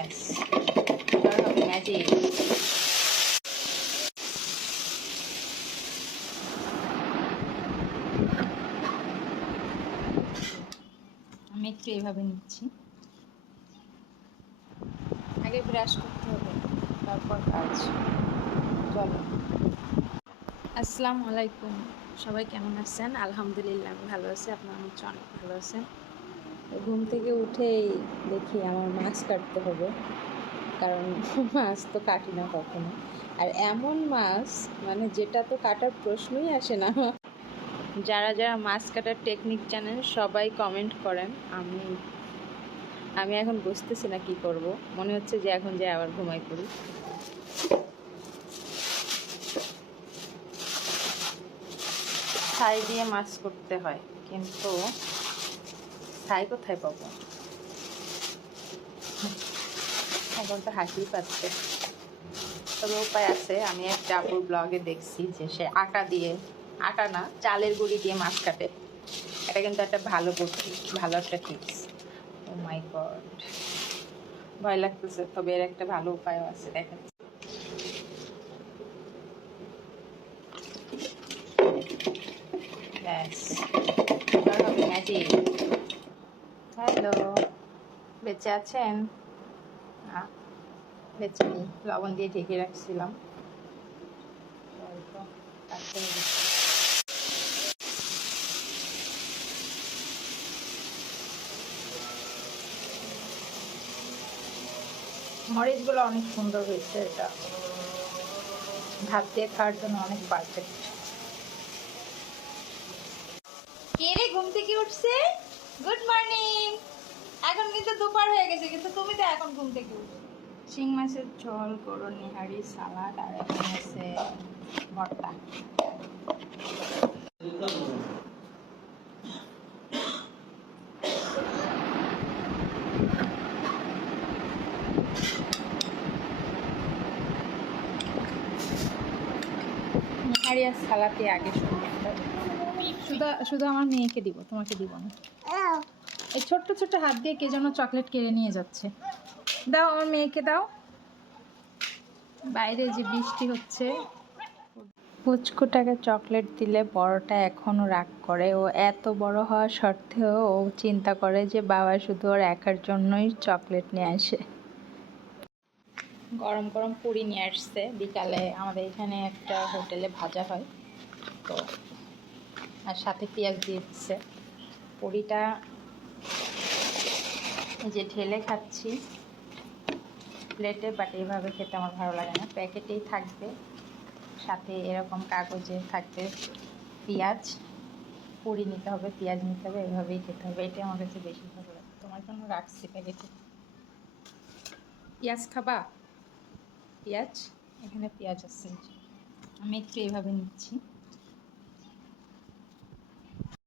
ব্যাস আমি একটু এইভাবে নিচ্ছি। আগে ব্রাশ করতে হবে, তারপর কাজ। চলো। আসসালামু আলাইকুম। সবাই কেমন আছেন? আলহামদুলিল্লাহ ভালো আছি। আপনার হচ্ছে অনেক ভালো আছেন। ঘুম থেকে উঠেই দেখি আমার মাছ কাটতে হবে। কারণ মাছ তো কাটি না কখনো। আর এমন মাছ মানে যেটা তো কাটার প্রশ্নই আসে না। যারা যারা মাছ কাটার টেকনিক জানেন, সবাই কমেন্ট করেন। আমি আমি এখন বুঝতেছি না কি করব। মনে হচ্ছে যে এখন যে আবার ঘুমাই পড়ি। ছাই দিয়ে মাছ করতে হয়, কিন্তু ছাই কোথায় পাবো এখন তো হাসি পাচ্ছে তবে উপায় আছে, আমি একটা আপুর ব্লগে দেখছি যে সে আটা দিয়ে আটা না, চালের গুঁড়ি দিয়ে মাছ কাটে। এটা কিন্তু একটা ভালো বুদ্ধি ভালো একটা টিপস ও মাই গড ভয় লাগতেছে, তবে এর একটা ভালো উপায়ও আছে, দেখেন। ব্যাস ম্যাজিক হ্যালো। বেঁচে আছেন? না, বেঁচে নেই। লবণ দিয়ে ঢেকে রাখছিলাম। হবে। মরিচগুলো অনেক সুন্দর হয়েছে এটা। ভাত দিয়ে খাওয়ার জন্য অনেক পারফেক্ট কে রে ঘুম থেকে উঠছে? গুড মর্নিং এখন কিন্তু দুপুর হয়ে গেছে, কিন্তু তুমি তো এখন ঘুম থেকে উঠছো শিং মাছের ঝোল গরু নিহারি সালাড আর আছে ভর্তা। নিহারি আর সালাতে আগে শুনে শুধু শুধু আমার মেয়েকে দিব তোমাকে দিব না। এই ছোট্ট ছোট্ট হাত দিয়ে কে যেন চকলেট কেড়ে নিয়ে যাচ্ছে। দাও আমার মেয়েকে দাও। বাইরে যে বৃষ্টি হচ্ছে। পুচকুটাকে চকলেট দিলে বড়টা এখনও রাগ করে। ও এত বড় হওয়া সত্ত্বেও ও চিন্তা করে যে বাবা শুধু ওর একার জন্যই চকলেট নিয়ে আসে। গরম গরম পুরি নিয়ে আসছে। বিকালে আমাদের এখানে একটা হোটেলে ভাজা হয়। তো আর সাথে পেঁয়াজ দিয়ে দিচ্ছে। পুরিটা যে ঢেলে খাচ্ছি। প্লেটে বাট এইভাবে খেতে আমার ভালো লাগে না। প্যাকেটেই থাকবে। সাথে এরকম কাগজে থাকবে পেঁয়াজ। পুরি নিতে হবে, পেঁয়াজ নিতে হবে, এভাবেই খেতে হবে। এটাই আমার কাছে বেশি ভালো লাগে। তোমার জন্য রাখছি প্যাকেটে। পেঁয়াজ খাবা? পেঁয়াজ? এখানে পেঁয়াজ আছে। আমি একটু এইভাবে নিচ্ছি।